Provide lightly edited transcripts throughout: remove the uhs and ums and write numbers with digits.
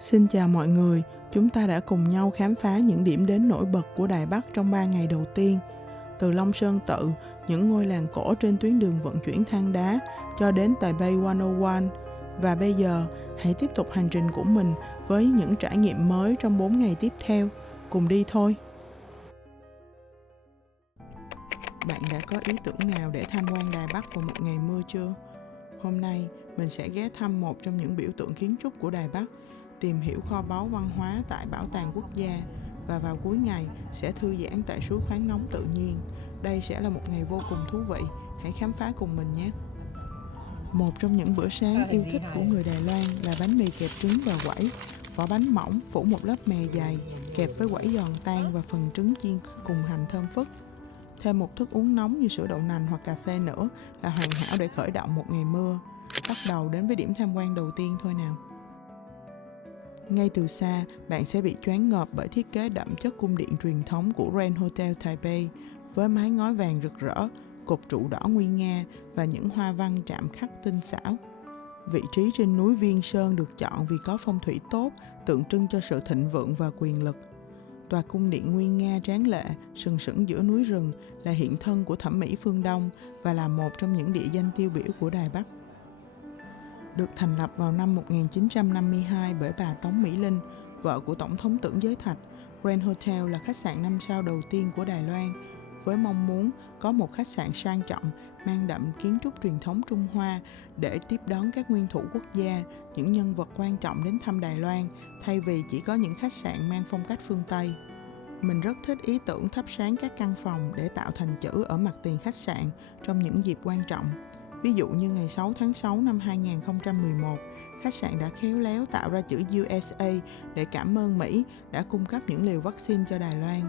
Xin chào mọi người, chúng ta đã cùng nhau khám phá những điểm đến nổi bật của Đài Bắc trong 3 ngày đầu tiên. Từ Long Sơn Tự, những ngôi làng cổ trên tuyến đường vận chuyển than đá, cho đến Taipei 101. Và bây giờ, hãy tiếp tục hành trình của mình với những trải nghiệm mới trong 4 ngày tiếp theo. Cùng đi thôi! Bạn đã có ý tưởng nào để tham quan Đài Bắc vào một ngày mưa chưa? Hôm nay, mình sẽ ghé thăm một trong những biểu tượng kiến trúc của Đài Bắc, tìm hiểu kho báu văn hóa tại Bảo tàng Quốc gia và vào cuối ngày sẽ thư giãn tại suối khoáng nóng tự nhiên. Đây sẽ là một ngày vô cùng thú vị, hãy khám phá cùng mình nhé! Một trong những bữa sáng yêu thích của người Đài Loan là bánh mì kẹp trứng và quẩy. Vỏ bánh mỏng phủ một lớp mè dày, kẹp với quẩy giòn tan và phần trứng chiên cùng hành thơm phức. Thêm một thức uống nóng như sữa đậu nành hoặc cà phê nữa là hoàn hảo để khởi động một ngày mưa. Bắt đầu đến với điểm tham quan đầu tiên thôi nào. Ngay từ xa, bạn sẽ bị choáng ngợp bởi thiết kế đậm chất cung điện truyền thống của Grand Hotel Taipei với mái ngói vàng rực rỡ, cột trụ đỏ nguy nga và những hoa văn chạm khắc tinh xảo. Vị trí trên núi Viên Sơn được chọn vì có phong thủy tốt, tượng trưng cho sự thịnh vượng và quyền lực. Tòa cung điện nguy nga tráng lệ, sừng sững giữa núi rừng là hiện thân của thẩm mỹ phương Đông và là một trong những địa danh tiêu biểu của Đài Bắc. Được thành lập vào năm 1952 bởi bà Tống Mỹ Linh, vợ của Tổng thống Tưởng Giới Thạch, Grand Hotel là khách sạn 5 sao đầu tiên của Đài Loan, với mong muốn có một khách sạn sang trọng, mang đậm kiến trúc truyền thống Trung Hoa để tiếp đón các nguyên thủ quốc gia, những nhân vật quan trọng đến thăm Đài Loan, thay vì chỉ có những khách sạn mang phong cách phương Tây. Mình rất thích ý tưởng thắp sáng các căn phòng để tạo thành chữ ở mặt tiền khách sạn trong những dịp quan trọng. Ví dụ như ngày 6 tháng 6 năm 2011, khách sạn đã khéo léo tạo ra chữ USA để cảm ơn Mỹ đã cung cấp những liều vaccine cho Đài Loan.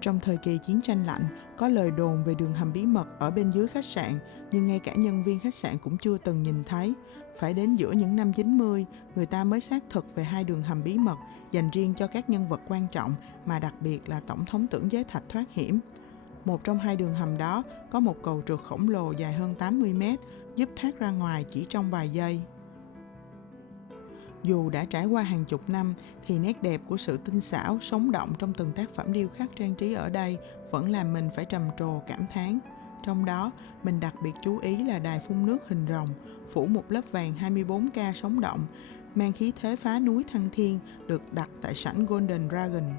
Trong thời kỳ chiến tranh lạnh, có lời đồn về đường hầm bí mật ở bên dưới khách sạn, nhưng ngay cả nhân viên khách sạn cũng chưa từng nhìn thấy. Phải đến giữa những năm 90, người ta mới xác thực về hai đường hầm bí mật dành riêng cho các nhân vật quan trọng, mà đặc biệt là Tổng thống Tưởng Giới Thạch thoát hiểm. Một trong hai đường hầm đó có một cầu trượt khổng lồ dài hơn 80 mét, giúp thoát ra ngoài chỉ trong vài giây. Dù đã trải qua hàng chục năm, thì nét đẹp của sự tinh xảo, sống động trong từng tác phẩm điêu khắc trang trí ở đây vẫn làm mình phải trầm trồ cảm thán. Trong đó, mình đặc biệt chú ý là đài phun nước hình rồng, phủ một lớp vàng 24K sống động, mang khí thế phá núi thăng thiên, được đặt tại sảnh Golden Dragon.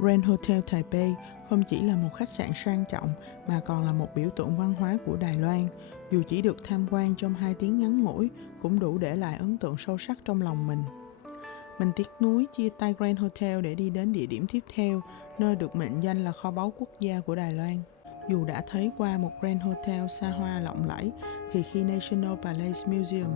Grand Hotel Taipei không chỉ là một khách sạn sang trọng mà còn là một biểu tượng văn hóa của Đài Loan. Dù chỉ được tham quan trong 2 tiếng ngắn ngủi, cũng đủ để lại ấn tượng sâu sắc trong lòng mình. Mình tiếc nuối chia tay Grand Hotel để đi đến địa điểm tiếp theo, nơi được mệnh danh là kho báu quốc gia của Đài Loan. Dù đã thấy qua một Grand Hotel xa hoa lộng lẫy, thì khi National Palace Museum,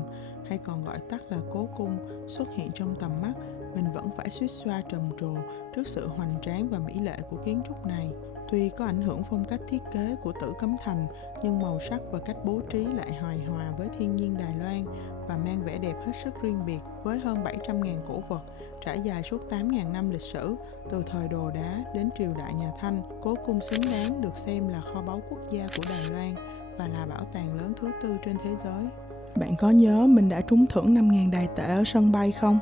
hay còn gọi tắt là Cố Cung, xuất hiện trong tầm mắt, mình vẫn phải suýt xoa trầm trồ trước sự hoành tráng và mỹ lệ của kiến trúc này. Tuy có ảnh hưởng phong cách thiết kế của Tử Cấm Thành, nhưng màu sắc và cách bố trí lại hài hòa với thiên nhiên Đài Loan và mang vẻ đẹp hết sức riêng biệt. Với hơn 700.000 cổ vật trải dài suốt 8.000 năm lịch sử, từ thời Đồ Đá đến triều đại nhà Thanh, Cố Cung xứng đáng được xem là kho báu quốc gia của Đài Loan và là bảo tàng lớn thứ 4 trên thế giới. Bạn có nhớ mình đã trúng thưởng 5.000 Đài tệ ở sân bay không?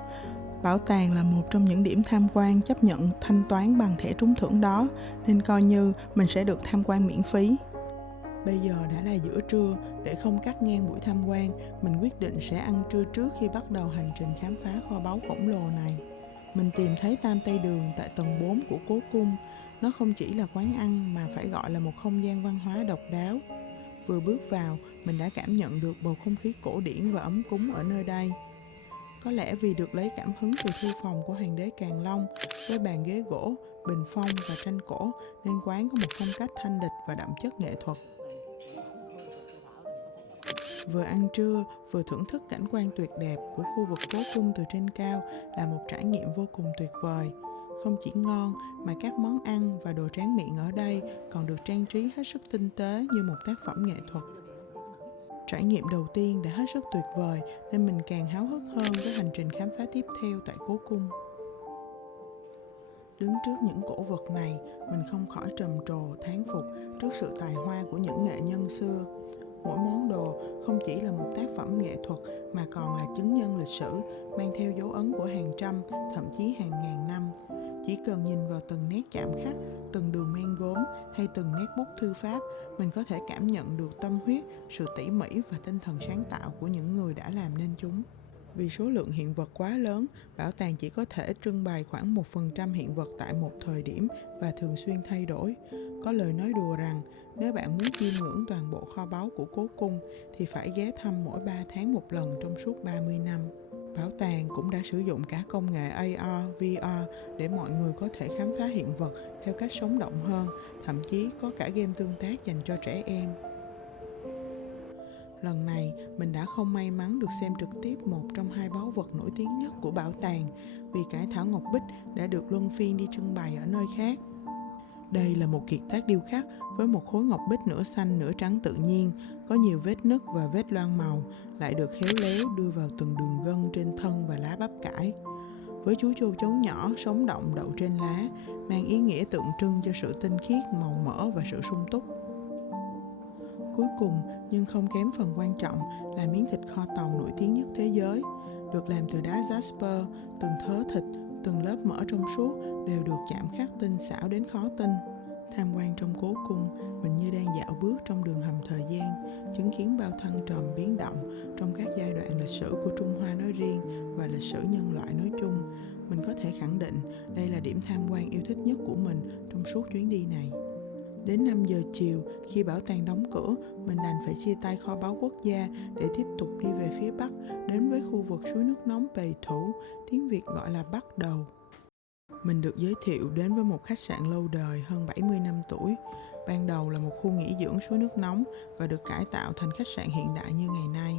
Bảo tàng là một trong những điểm tham quan chấp nhận thanh toán bằng thẻ trúng thưởng đó, nên coi như mình sẽ được tham quan miễn phí. Bây giờ đã là giữa trưa, để không cắt ngang buổi tham quan, mình quyết định sẽ ăn trưa trước khi bắt đầu hành trình khám phá kho báu khổng lồ này. Mình tìm thấy Tam Tây Đường tại tầng 4 của Cố Cung. Nó không chỉ là quán ăn mà phải gọi là một không gian văn hóa độc đáo. Vừa bước vào, mình đã cảm nhận được bầu không khí cổ điển và ấm cúng ở nơi đây. Có lẽ vì được lấy cảm hứng từ thư phòng của Hoàng đế Càn Long với bàn ghế gỗ, bình phong và tranh cổ, nên quán có một phong cách thanh lịch và đậm chất nghệ thuật. Vừa ăn trưa, vừa thưởng thức cảnh quan tuyệt đẹp của khu vực Cố Cung từ trên cao là một trải nghiệm vô cùng tuyệt vời. Không chỉ ngon mà các món ăn và đồ tráng miệng ở đây còn được trang trí hết sức tinh tế như một tác phẩm nghệ thuật. Trải nghiệm đầu tiên đã hết sức tuyệt vời nên mình càng háo hức hơn với hành trình khám phá tiếp theo tại Cố Cung. Đứng trước những cổ vật này, mình không khỏi trầm trồ thán phục trước sự tài hoa của những nghệ nhân xưa. Mỗi món đồ không chỉ là một tác phẩm nghệ thuật mà còn là chứng nhân lịch sử, mang theo dấu ấn của hàng trăm, thậm chí hàng ngàn năm. Chỉ cần nhìn vào từng nét chạm khắc, từng đường men gốm hay từng nét bút thư pháp, mình có thể cảm nhận được tâm huyết, sự tỉ mỉ và tinh thần sáng tạo của những người đã làm nên chúng. Vì số lượng hiện vật quá lớn, bảo tàng chỉ có thể trưng bày khoảng 1% hiện vật tại một thời điểm và thường xuyên thay đổi. Có lời nói đùa rằng, nếu bạn muốn chiêm ngưỡng toàn bộ kho báu của cố cung thì phải ghé thăm mỗi 3 tháng một lần trong suốt 30 năm. Bảo tàng cũng đã sử dụng cả công nghệ AR, VR để mọi người có thể khám phá hiện vật theo cách sống động hơn, thậm chí có cả game tương tác dành cho trẻ em. Lần này, mình đã không may mắn được xem trực tiếp một trong hai báu vật nổi tiếng nhất của bảo tàng, vì cải thảo ngọc bích đã được luân phiên đi trưng bày ở nơi khác. Đây là một kiệt tác điêu khắc với một khối ngọc bích nửa xanh nửa trắng tự nhiên, có nhiều vết nứt và vết loang màu, lại được khéo léo đưa vào từng đường gân trên thân và lá bắp cải. Với chú châu chấu nhỏ sống động đậu trên lá, mang ý nghĩa tượng trưng cho sự tinh khiết, màu mỡ và sự sung túc. Cuối cùng, nhưng không kém phần quan trọng, là miếng thịt kho tàu nổi tiếng nhất thế giới. Được làm từ đá jasper, từng thớ thịt, từng lớp mỡ trong suốt đều được chạm khắc tinh xảo đến khó tin. Tham quan trong cố cung, mình như đang dạo bước trong đường hầm thời gian, chứng kiến bao thăng trầm biến động trong các giai đoạn lịch sử của Trung Hoa nói riêng và lịch sử nhân loại nói chung. Mình có thể khẳng định đây là điểm tham quan yêu thích nhất của mình trong suốt chuyến đi này. Đến 5 giờ chiều, khi bảo tàng đóng cửa, mình đành phải chia tay kho báu quốc gia để tiếp tục đi về phía Bắc, đến với khu vực suối nước nóng Bầy Thủ, tiếng Việt gọi là Bắc Đầu. Mình được giới thiệu đến với một khách sạn lâu đời hơn 70 năm tuổi. Ban đầu là một khu nghỉ dưỡng suối nước nóng và được cải tạo thành khách sạn hiện đại như ngày nay.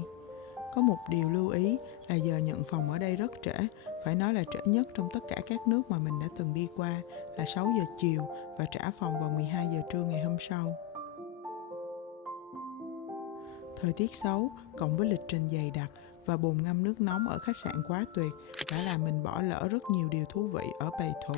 Có một điều lưu ý là giờ nhận phòng ở đây rất trễ, phải nói là trễ nhất trong tất cả các nước mà mình đã từng đi qua, là 6 giờ chiều và trả phòng vào 12 giờ trưa ngày hôm sau. Thời tiết xấu, cộng với lịch trình dày đặc và bồn ngâm nước nóng ở khách sạn quá tuyệt đã làm mình bỏ lỡ rất nhiều điều thú vị ở Bầy Thủ.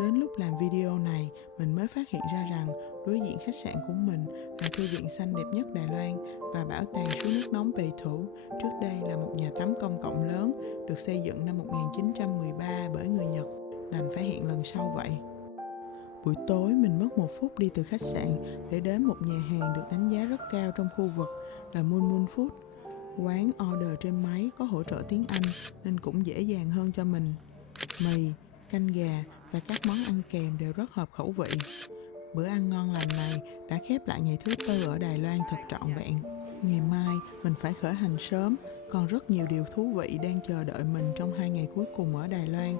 Đến lúc làm video này, mình mới phát hiện ra rằng đối diện khách sạn của mình là thư viện xanh đẹp nhất Đài Loan và bảo tàng suối nước nóng Bầy Thủ. Trước đây là một nhà tắm công cộng lớn, được xây dựng năm 1913 bởi người Nhật, đành phải hẹn lần sau vậy. Buổi tối mình mất 1 phút đi từ khách sạn để đến một nhà hàng được đánh giá rất cao trong khu vực là Moon Moon Food. Quán order trên máy có hỗ trợ tiếng Anh nên cũng dễ dàng hơn cho mình. Mì, canh gà và các món ăn kèm đều rất hợp khẩu vị. Bữa ăn ngon lành này đã khép lại ngày thứ tư ở Đài Loan thật trọn vẹn. Ngày mai mình phải khởi hành sớm, còn rất nhiều điều thú vị đang chờ đợi mình trong 2 ngày cuối cùng ở Đài Loan.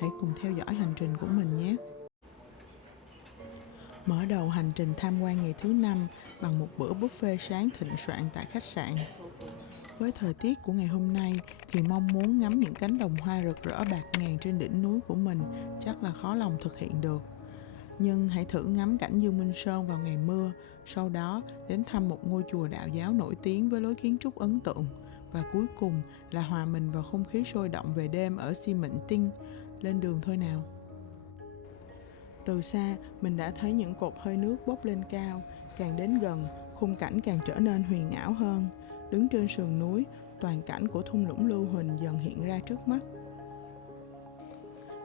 Hãy cùng theo dõi hành trình của mình nhé! Mở đầu hành trình tham quan ngày thứ 5 bằng một bữa buffet sáng thịnh soạn tại khách sạn. Với thời tiết của ngày hôm nay thì mong muốn ngắm những cánh đồng hoa rực rỡ bạt ngàn trên đỉnh núi của mình chắc là khó lòng thực hiện được. Nhưng hãy thử ngắm cảnh Dương Minh Sơn vào ngày mưa, sau đó đến thăm một ngôi chùa đạo giáo nổi tiếng với lối kiến trúc ấn tượng. Và cuối cùng là hòa mình vào không khí sôi động về đêm ở Xi Mịnh Tinh. Lên đường thôi nào! Từ xa, mình đã thấy những cột hơi nước bốc lên cao, càng đến gần, khung cảnh càng trở nên huyền ảo hơn. Đứng trên sườn núi, toàn cảnh của thung lũng Lưu Huỳnh dần hiện ra trước mắt.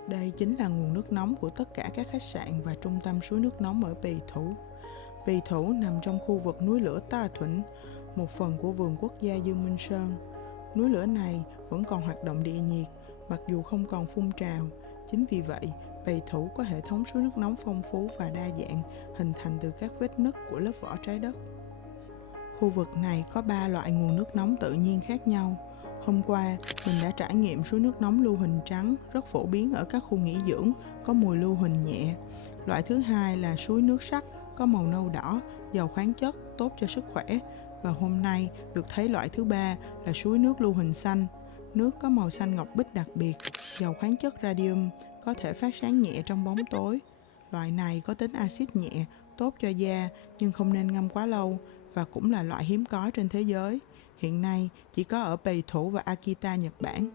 Đây chính là nguồn nước nóng của tất cả các khách sạn và trung tâm suối nước nóng ở Bầy Thủ. Bầy Thủ nằm trong khu vực núi lửa Ta Thuận, một phần của vườn quốc gia Dương Minh Sơn. Núi lửa này vẫn còn hoạt động địa nhiệt, mặc dù không còn phun trào. Chính vì vậy, Bầy Thủ có hệ thống suối nước nóng phong phú và đa dạng, hình thành từ các vết nứt của lớp vỏ trái đất. Khu vực này có 3 loại nguồn nước nóng tự nhiên khác nhau. Hôm qua, mình đã trải nghiệm suối nước nóng lưu huỳnh trắng, rất phổ biến ở các khu nghỉ dưỡng, có mùi lưu huỳnh nhẹ. Loại thứ hai là suối nước sắt, có màu nâu đỏ, giàu khoáng chất, tốt cho sức khỏe. Và hôm nay được thấy loại thứ ba là suối nước lưu huỳnh xanh. Nước có màu xanh ngọc bích đặc biệt, giàu khoáng chất radium, có thể phát sáng nhẹ trong bóng tối. Loại này có tính axit nhẹ, tốt cho da nhưng không nên ngâm quá lâu và cũng là loại hiếm có trên thế giới. Hiện nay chỉ có ở Bầy Thủ và Akita, Nhật Bản.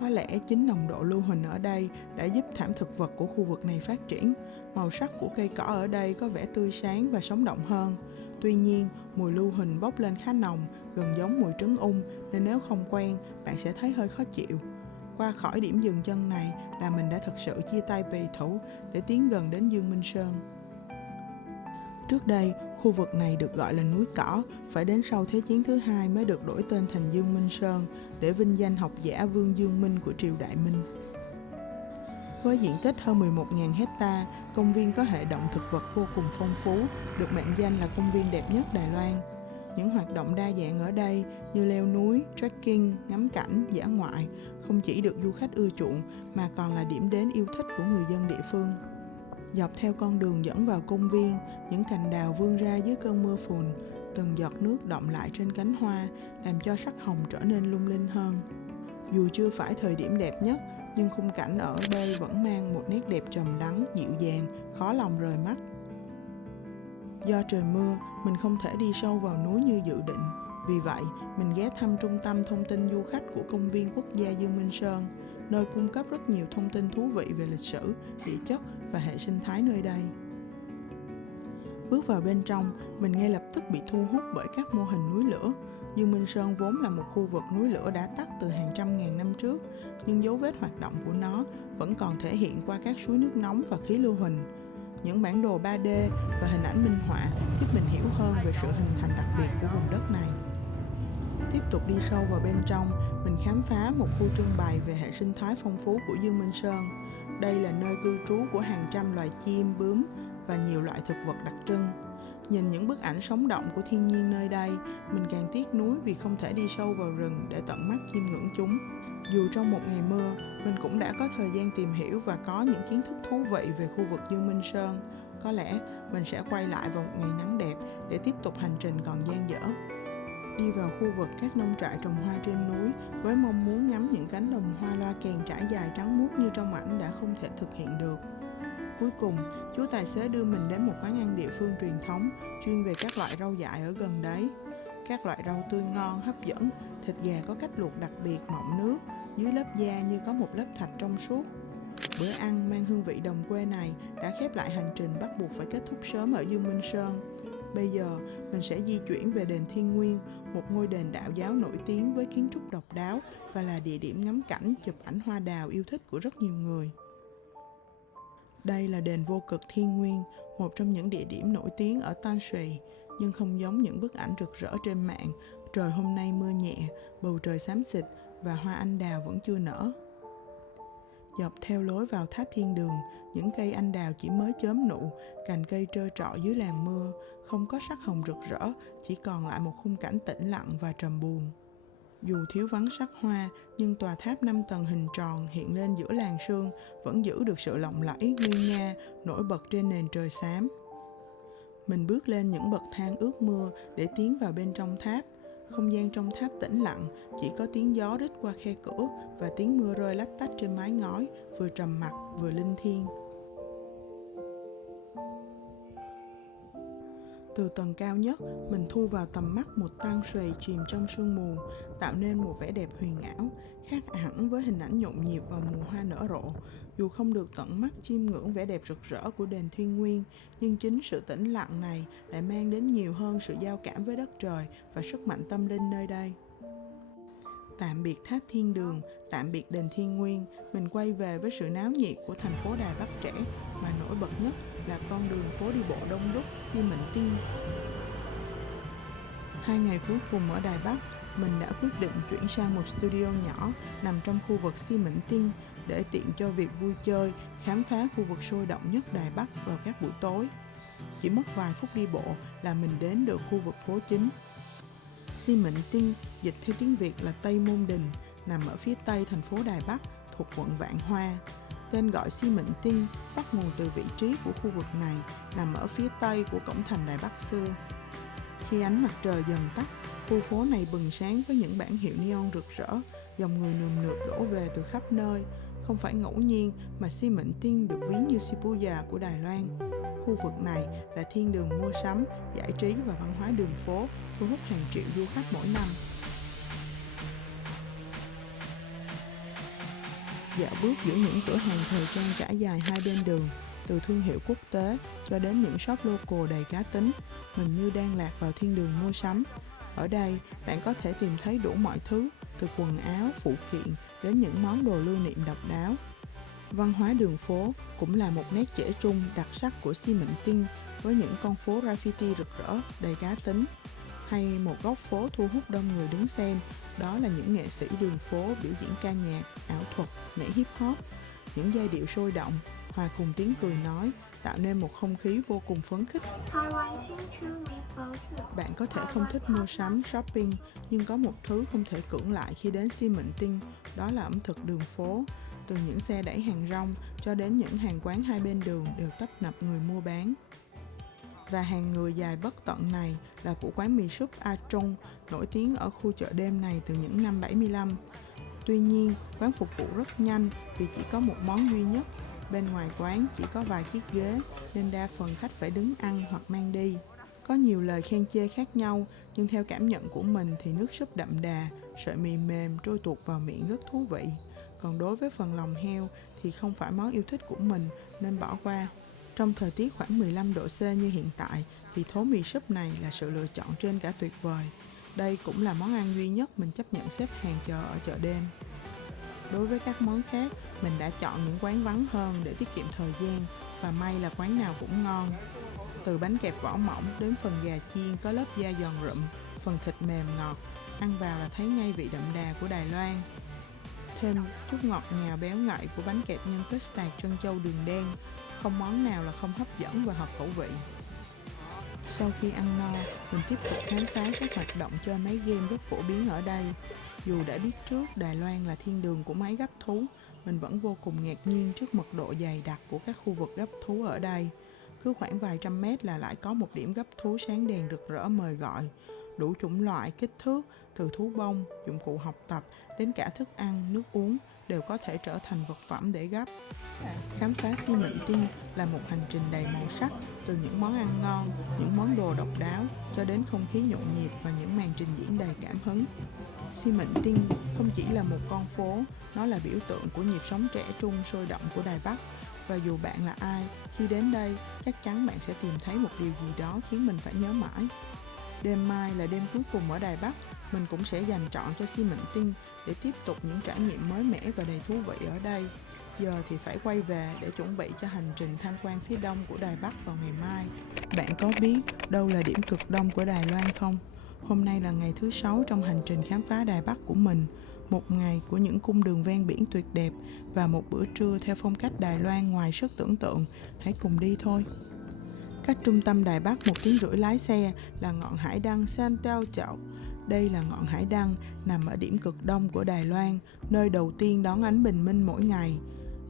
Có lẽ chính nồng độ lưu huỳnh ở đây đã giúp thảm thực vật của khu vực này phát triển. Màu sắc của cây cỏ ở đây có vẻ tươi sáng và sống động hơn. Tuy nhiên, mùi lưu huỳnh bốc lên khá nồng, gần giống mùi trứng ung, nên nếu không quen, bạn sẽ thấy hơi khó chịu. Qua khỏi điểm dừng chân này là mình đã thực sự chia tay Pì Thủ để tiến gần đến Dương Minh Sơn. Trước đây, khu vực này được gọi là núi cỏ, phải đến sau Thế chiến thứ hai mới được đổi tên thành Dương Minh Sơn để vinh danh học giả Vương Dương Minh của triều Đại Minh. Với diện tích hơn 11.000 hecta, công viên có hệ động thực vật vô cùng phong phú, được mệnh danh là công viên đẹp nhất Đài Loan. Những hoạt động đa dạng ở đây như leo núi, trekking, ngắm cảnh, dã ngoại không chỉ được du khách ưa chuộng mà còn là điểm đến yêu thích của người dân địa phương. Dọc theo con đường dẫn vào công viên, những cành đào vươn ra dưới cơn mưa phùn, từng giọt nước đọng lại trên cánh hoa làm cho sắc hồng trở nên lung linh hơn. Dù chưa phải thời điểm đẹp nhất, nhưng khung cảnh ở đây vẫn mang một nét đẹp trầm lắng, dịu dàng, khó lòng rời mắt. Do trời mưa, mình không thể đi sâu vào núi như dự định. Vì vậy, mình ghé thăm trung tâm thông tin du khách của Công viên Quốc gia Dương Minh Sơn, nơi cung cấp rất nhiều thông tin thú vị về lịch sử, địa chất và hệ sinh thái nơi đây. Bước vào bên trong, mình ngay lập tức bị thu hút bởi các mô hình núi lửa. Dương Minh Sơn vốn là một khu vực núi lửa đã tắt từ hàng trăm ngàn năm trước, nhưng dấu vết hoạt động của nó vẫn còn thể hiện qua các suối nước nóng và khí lưu huỳnh. Những bản đồ 3D và hình ảnh minh họa giúp mình hiểu hơn về sự hình thành đặc biệt của vùng đất này. Tiếp tục đi sâu vào bên trong, mình khám phá một khu trưng bày về hệ sinh thái phong phú của Dương Minh Sơn. Đây là nơi cư trú của hàng trăm loài chim, bướm và nhiều loại thực vật đặc trưng. Nhìn những bức ảnh sống động của thiên nhiên nơi đây, mình càng tiếc nuối vì không thể đi sâu vào rừng để tận mắt chiêm ngưỡng chúng. Dù trong một ngày mưa, mình cũng đã có thời gian tìm hiểu và có những kiến thức thú vị về khu vực Dương Minh Sơn. Có lẽ mình sẽ quay lại vào một ngày nắng đẹp để tiếp tục hành trình còn dang dở. Đi vào khu vực các nông trại trồng hoa trên núi với mong muốn ngắm những cánh đồng hoa loa kèn trải dài trắng muốt như trong ảnh đã không thể thực hiện được. Cuối cùng, chú tài xế đưa mình đến một quán ăn địa phương truyền thống chuyên về các loại rau dại ở gần đấy. Các loại rau tươi ngon, hấp dẫn, thịt gà có cách luộc đặc biệt mọng nước, dưới lớp da như có một lớp thạch trong suốt. Bữa ăn mang hương vị đồng quê này đã khép lại hành trình bắt buộc phải kết thúc sớm ở Dương Minh Sơn. Bây giờ, mình sẽ di chuyển về đền Thiên Nguyên, một ngôi đền đạo giáo nổi tiếng với kiến trúc độc đáo và là địa điểm ngắm cảnh, chụp ảnh hoa đào yêu thích của rất nhiều người. Đây là đền Vô Cực Thiên Nguyên, một trong những địa điểm nổi tiếng ở Tan Suy, nhưng không giống những bức ảnh rực rỡ trên mạng. Trời hôm nay mưa nhẹ, bầu trời xám xịt và hoa anh đào vẫn chưa nở. Dọc theo lối vào tháp thiên đường, những cây anh đào chỉ mới chớm nụ, cành cây trơ trọi dưới làn mưa, không có sắc hồng rực rỡ, chỉ còn lại một khung cảnh tĩnh lặng và trầm buồn. Dù thiếu vắng sắc hoa, nhưng tòa tháp 5 tầng hình tròn hiện lên giữa làn sương vẫn giữ được sự lộng lẫy nguy nga nổi bật trên nền trời xám. Mình bước lên những bậc thang ướt mưa để tiến vào bên trong tháp. Không gian trong tháp tĩnh lặng, chỉ có tiếng gió rít qua khe cửa và tiếng mưa rơi lách tách trên mái ngói, vừa trầm mặc vừa linh thiêng. Từ tầng cao nhất, mình thu vào tầm mắt một Tan Suy chìm trong sương mù, tạo nên một vẻ đẹp huyền ảo, khác hẳn với hình ảnh nhộn nhịp vào mùa hoa nở rộ. Dù không được tận mắt chiêm ngưỡng vẻ đẹp rực rỡ của đền Thiên Nguyên, nhưng chính sự tĩnh lặng này lại mang đến nhiều hơn sự giao cảm với đất trời và sức mạnh tâm linh nơi đây. Tạm biệt tháp thiên đường, tạm biệt đền Thiên Nguyên, mình quay về với sự náo nhiệt của thành phố Đài Bắc trẻ, mà nổi bật nhất là con đường phố đi bộ đông đúc Xi Mệnh Tinh. 2 ngày cuối cùng ở Đài Bắc, mình đã quyết định chuyển sang một studio nhỏ nằm trong khu vực Xi Mệnh Tinh để tiện cho việc vui chơi, khám phá khu vực sôi động nhất Đài Bắc vào các buổi tối. Chỉ mất vài phút đi bộ là mình đến được khu vực phố chính. Xi Mệnh Tinh dịch theo tiếng Việt là Tây Môn Đình, nằm ở phía tây thành phố Đài Bắc thuộc quận Vạn Hoa. Tên gọi Xi Mệnh Tinh bắt nguồn từ vị trí của khu vực này nằm ở phía tây của cổng thành Đài Bắc xưa. Khi ánh mặt trời dần tắt, khu phố này bừng sáng với những bảng hiệu neon rực rỡ, dòng người nườm nượp đổ về từ khắp nơi. Không phải ngẫu nhiên mà Xi Mệnh Tinh được ví như Shibuya của Đài Loan. Khu vực này là thiên đường mua sắm, giải trí và văn hóa đường phố, thu hút hàng triệu du khách mỗi năm. dạo bước giữa những cửa hàng thời trang trải dài hai bên đường, từ thương hiệu quốc tế cho đến những shop local đầy cá tính, mình như đang lạc vào thiên đường mua sắm. Ở đây, bạn có thể tìm thấy đủ mọi thứ, từ quần áo, phụ kiện đến những món đồ lưu niệm độc đáo. Văn hóa đường phố cũng là một nét trẻ trung đặc sắc của Xi Mịnh Tinh, với những con phố graffiti rực rỡ, đầy cá tính. Hay một góc phố thu hút đông người đứng xem, đó là những nghệ sĩ đường phố biểu diễn ca nhạc, ảo thuật, nhảy hip hop. Những giai điệu sôi động, hòa cùng tiếng cười nói, tạo nên một không khí vô cùng phấn khích. Bạn có thể không thích mua sắm, shopping, nhưng có một thứ không thể cưỡng lại khi đến Xi Mịnh Tinh, đó là ẩm thực đường phố. Từ những xe đẩy hàng rong cho đến những hàng quán hai bên đường đều tấp nập người mua bán. Và hàng người dài bất tận này là của quán mì súp A Trung, nổi tiếng ở khu chợ đêm này từ những năm 75. Tuy nhiên, quán phục vụ rất nhanh vì chỉ có một món duy nhất. Bên ngoài quán chỉ có vài chiếc ghế nên đa phần khách phải đứng ăn hoặc mang đi. Có nhiều lời khen chê khác nhau, nhưng theo cảm nhận của mình thì nước súp đậm đà, sợi mì mềm trôi tuột vào miệng rất thú vị. Còn đối với phần lòng heo thì không phải món yêu thích của mình nên bỏ qua. Trong thời tiết khoảng 15 độ C như hiện tại thì thố mì súp này là sự lựa chọn trên cả tuyệt vời. Đây cũng là món ăn duy nhất mình chấp nhận xếp hàng chờ ở chợ đêm. Đối với các món khác, mình đã chọn những quán vắng hơn để tiết kiệm thời gian, và may là quán nào cũng ngon. Từ bánh kẹp vỏ mỏng đến phần gà chiên có lớp da giòn rụm, phần thịt mềm ngọt, ăn vào là thấy ngay vị đậm đà của Đài Loan. Thêm chút ngọt ngào béo ngậy của bánh kẹp nhân kết tạc trân châu đường đen, không món nào là không hấp dẫn và hợp khẩu vị. Sau khi ăn no, mình tiếp tục khám phá các hoạt động chơi máy game rất phổ biến ở đây. Dù đã biết trước Đài Loan là thiên đường của máy gắp thú, mình vẫn vô cùng ngạc nhiên trước mật độ dày đặc của các khu vực gắp thú ở đây. Cứ khoảng vài trăm mét là lại có một điểm gắp thú sáng đèn rực rỡ mời gọi. Đủ chủng loại, kích thước, từ thú bông, dụng cụ học tập đến cả thức ăn, nước uống đều có thể trở thành vật phẩm để gắp. Khám phá Xi Mịnh Tinh là một hành trình đầy màu sắc, từ những món ăn ngon, những món đồ độc đáo cho đến không khí nhộn nhịp và những màn trình diễn đầy cảm hứng. Xi Mịnh Tinh không chỉ là một con phố, nó là biểu tượng của nhịp sống trẻ trung sôi động của Đài Bắc. Và dù bạn là ai, khi đến đây, chắc chắn bạn sẽ tìm thấy một điều gì đó khiến mình phải nhớ mãi. Đêm mai là đêm cuối cùng ở Đài Bắc, mình cũng sẽ dành trọn cho Xi Mịnh Tinh để tiếp tục những trải nghiệm mới mẻ và đầy thú vị ở đây. Giờ thì phải quay về để chuẩn bị cho hành trình tham quan phía đông của Đài Bắc vào ngày mai. Bạn có biết đâu là điểm cực đông của Đài Loan không? Hôm nay là ngày thứ 6 trong hành trình khám phá Đài Bắc của mình. Một ngày của những cung đường ven biển tuyệt đẹp và một bữa trưa theo phong cách Đài Loan ngoài sức tưởng tượng. Hãy cùng đi thôi! Cách trung tâm Đài Bắc 1 tiếng rưỡi lái xe là ngọn hải đăng San Teo Chậu. Đây là ngọn hải đăng nằm ở điểm cực đông của Đài Loan, nơi đầu tiên đón ánh bình minh mỗi ngày.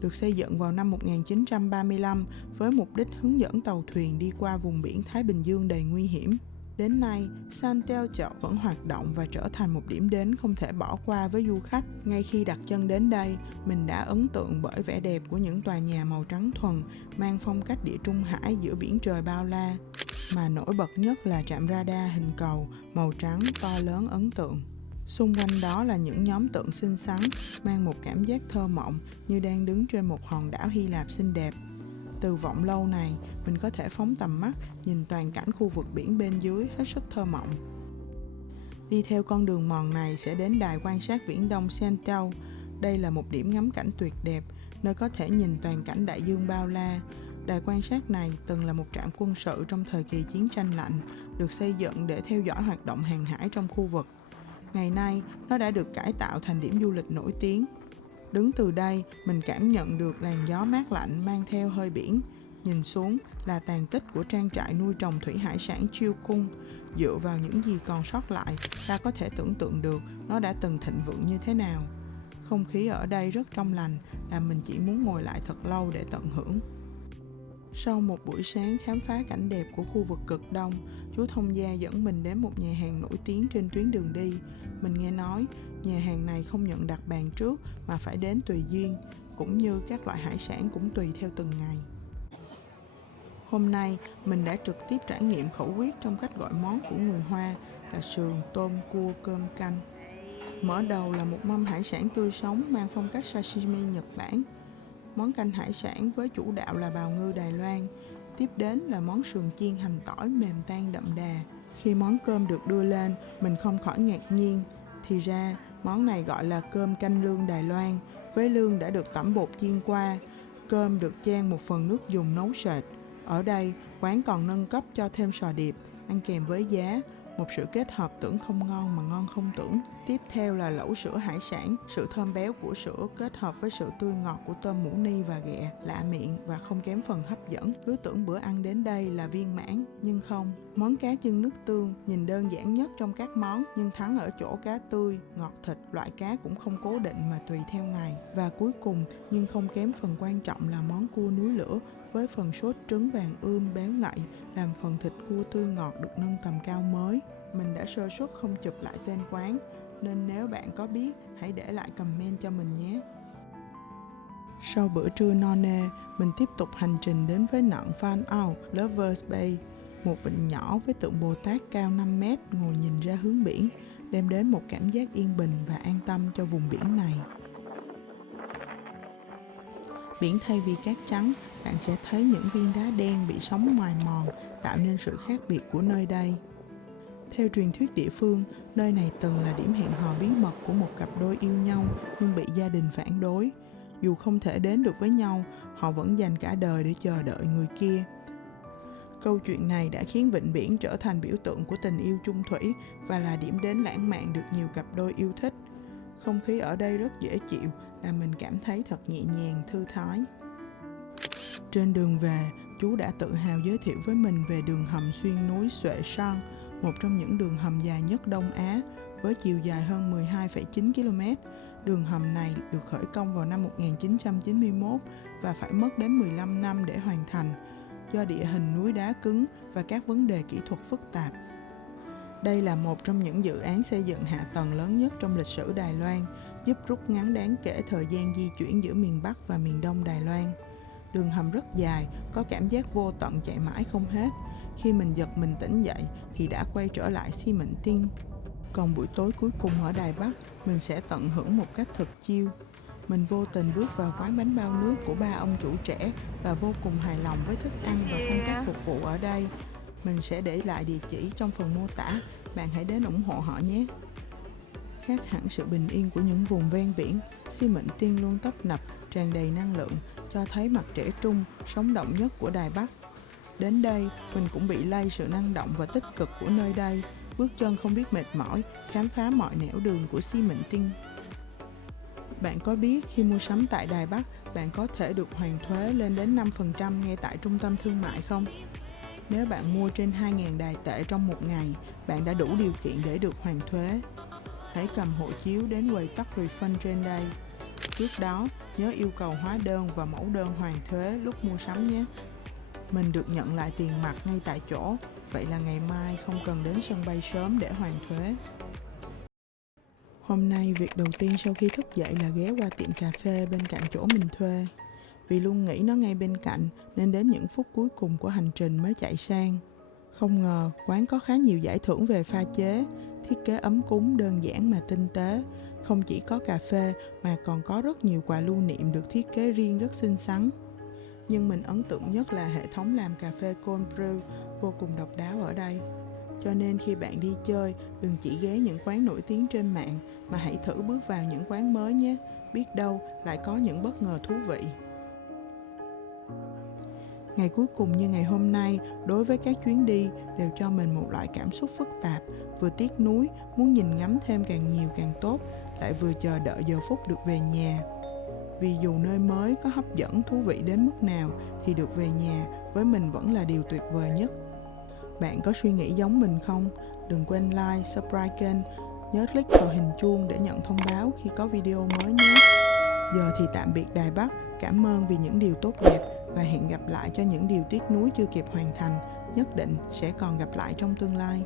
Được xây dựng vào năm 1935 với mục đích hướng dẫn tàu thuyền đi qua vùng biển Thái Bình Dương đầy nguy hiểm. Đến nay, San Teo Chậu vẫn hoạt động và trở thành một điểm đến không thể bỏ qua với du khách. Ngay khi đặt chân đến đây, mình đã ấn tượng bởi vẻ đẹp của những tòa nhà màu trắng thuần, mang phong cách Địa Trung Hải giữa biển trời bao la. Mà nổi bật nhất là trạm radar hình cầu, màu trắng, to lớn ấn tượng. Xung quanh đó là những nhóm tượng xinh xắn, mang một cảm giác thơ mộng như đang đứng trên một hòn đảo Hy Lạp xinh đẹp. Từ vọng lâu này, mình có thể phóng tầm mắt, nhìn toàn cảnh khu vực biển bên dưới hết sức thơ mộng. Đi theo con đường mòn này sẽ đến đài quan sát viễn đông Sentau. Đây là một điểm ngắm cảnh tuyệt đẹp, nơi có thể nhìn toàn cảnh đại dương bao la. Đài quan sát này từng là một trạm quân sự trong thời kỳ chiến tranh lạnh, được xây dựng để theo dõi hoạt động hàng hải trong khu vực. Ngày nay, nó đã được cải tạo thành điểm du lịch nổi tiếng. Đứng từ đây, mình cảm nhận được làn gió mát lạnh mang theo hơi biển. Nhìn xuống là tàn tích của trang trại nuôi trồng thủy hải sản Chiêu Cung. Dựa vào những gì còn sót lại, ta có thể tưởng tượng được nó đã từng thịnh vượng như thế nào. Không khí ở đây rất trong lành, làm mình chỉ muốn ngồi lại thật lâu để tận hưởng. Sau một buổi sáng khám phá cảnh đẹp của khu vực cực đông, chú thông gia dẫn mình đến một nhà hàng nổi tiếng trên tuyến đường đi. Mình nghe nói, nhà hàng này không nhận đặt bàn trước mà phải đến tùy duyên, cũng như các loại hải sản cũng tùy theo từng ngày. Hôm nay, mình đã trực tiếp trải nghiệm khẩu quyết trong cách gọi món của người Hoa là sườn, tôm, cua, cơm, canh. Mở đầu là một mâm hải sản tươi sống mang phong cách sashimi Nhật Bản. Món canh hải sản với chủ đạo là bào ngư Đài Loan. Tiếp đến là món sườn chiên hành tỏi mềm tan đậm đà. Khi món cơm được đưa lên, mình không khỏi ngạc nhiên. Thì ra, món này gọi là cơm canh lương Đài Loan, với lương đã được tẩm bột chiên qua. Cơm được chan một phần nước dùng nấu sệt. Ở đây, quán còn nâng cấp cho thêm sò điệp, ăn kèm với giá, một sự kết hợp tưởng không ngon mà ngon không tưởng. Tiếp theo là lẩu sữa hải sản, sự thơm béo của sữa kết hợp với sự tươi ngọt của tôm mũ ni và ghẹ, lạ miệng và không kém phần hấp dẫn. Cứ tưởng bữa ăn đến đây là viên mãn, nhưng không. Món cá chân nước tương nhìn đơn giản nhất trong các món, nhưng thắng ở chỗ cá tươi, ngọt thịt, loại cá cũng không cố định mà tùy theo ngày. Và cuối cùng, nhưng không kém phần quan trọng là món cua núi lửa, với phần sốt trứng vàng béo ngậy, làm phần thịt cua tươi ngọt được nâng tầm cao mới. Mình đã sơ suất không chụp lại tên quán, nên nếu bạn có biết, hãy để lại comment cho mình nhé. Sau bữa trưa no nê, mình tiếp tục hành trình đến với nặn Fan Out Lovers Bay, một vịnh nhỏ với tượng Bồ Tát cao 5 mét ngồi nhìn ra hướng biển, đem đến một cảm giác yên bình và an tâm cho vùng biển này. Biển thay vì cát trắng, bạn sẽ thấy những viên đá đen bị sóng mài mòn, tạo nên sự khác biệt của nơi đây. Theo truyền thuyết địa phương, nơi này từng là điểm hẹn hò bí mật của một cặp đôi yêu nhau nhưng bị gia đình phản đối. Dù không thể đến được với nhau, họ vẫn dành cả đời để chờ đợi người kia. Câu chuyện này đã khiến vịnh biển trở thành biểu tượng của tình yêu chung thủy và là điểm đến lãng mạn được nhiều cặp đôi yêu thích. Không khí ở đây rất dễ chịu, làm mình cảm thấy thật nhẹ nhàng, thư thái. Trên đường về, chú đã tự hào giới thiệu với mình về đường hầm xuyên núi Xuệ San, một trong những đường hầm dài nhất Đông Á, với chiều dài hơn 12,9 km. Đường hầm này được khởi công vào năm 1991 và phải mất đến 15 năm để hoàn thành, do địa hình núi đá cứng và các vấn đề kỹ thuật phức tạp. Đây là một trong những dự án xây dựng hạ tầng lớn nhất trong lịch sử Đài Loan, giúp rút ngắn đáng kể thời gian di chuyển giữa miền Bắc và miền Đông Đài Loan. Đường hầm rất dài, có cảm giác vô tận chạy mãi không hết. Khi mình giật mình tỉnh dậy thì đã quay trở lại Xi Mệnh Tinh. Còn buổi tối cuối cùng ở Đài Bắc, mình sẽ tận hưởng một cách thật chill. Mình vô tình bước vào quán bánh bao nước của ba ông chủ trẻ và vô cùng hài lòng với thức ăn và phong cách phục vụ ở đây. Mình sẽ để lại địa chỉ trong phần mô tả, bạn hãy đến ủng hộ họ nhé. Khác hẳn sự bình yên của những vùng ven biển, Xi Mệnh Tinh luôn tấp nập, tràn đầy năng lượng, cho thấy mặt trẻ trung, sống động nhất của Đài Bắc. Đến đây, mình cũng bị lây sự năng động và tích cực của nơi đây, bước chân không biết mệt mỏi, khám phá mọi nẻo đường của Xi Mệnh Tinh. Bạn có biết khi mua sắm tại Đài Bắc, bạn có thể được hoàn thuế lên đến 5% ngay tại trung tâm thương mại không? Nếu bạn mua trên 2.000 Đài tệ trong một ngày, bạn đã đủ điều kiện để được hoàn thuế. Hãy cầm hộ chiếu đến quầy tắt refund trên đây. Trước đó, nhớ yêu cầu hóa đơn và mẫu đơn hoàn thuế lúc mua sắm nhé. Mình được nhận lại tiền mặt ngay tại chỗ, vậy là ngày mai không cần đến sân bay sớm để hoàn thuế. Hôm nay, việc đầu tiên sau khi thức dậy là ghé qua tiệm cà phê bên cạnh chỗ mình thuê. Vì luôn nghĩ nó ngay bên cạnh, nên đến những phút cuối cùng của hành trình mới chạy sang. Không ngờ, quán có khá nhiều giải thưởng về pha chế, thiết kế ấm cúng, đơn giản mà tinh tế. Không chỉ có cà phê mà còn có rất nhiều quà lưu niệm được thiết kế riêng rất xinh xắn. Nhưng mình ấn tượng nhất là hệ thống làm cà phê cold brew vô cùng độc đáo ở đây. Cho nên khi bạn đi chơi, đừng chỉ ghé những quán nổi tiếng trên mạng, mà hãy thử bước vào những quán mới nhé. Biết đâu lại có những bất ngờ thú vị. Ngày cuối cùng như ngày hôm nay, đối với các chuyến đi đều cho mình một loại cảm xúc phức tạp, vừa tiếc nuối, muốn nhìn ngắm thêm càng nhiều càng tốt, lại vừa chờ đợi giờ phút được về nhà. Vì dù nơi mới có hấp dẫn thú vị đến mức nào thì được về nhà với mình vẫn là điều tuyệt vời nhất. Bạn có suy nghĩ giống mình không? Đừng quên like, subscribe kênh, nhớ click vào hình chuông để nhận thông báo khi có video mới nhé. Giờ thì tạm biệt Đài Bắc, cảm ơn vì những điều tốt đẹp và hẹn gặp lại cho những điều tiếc nuối chưa kịp hoàn thành, nhất định sẽ còn gặp lại trong tương lai.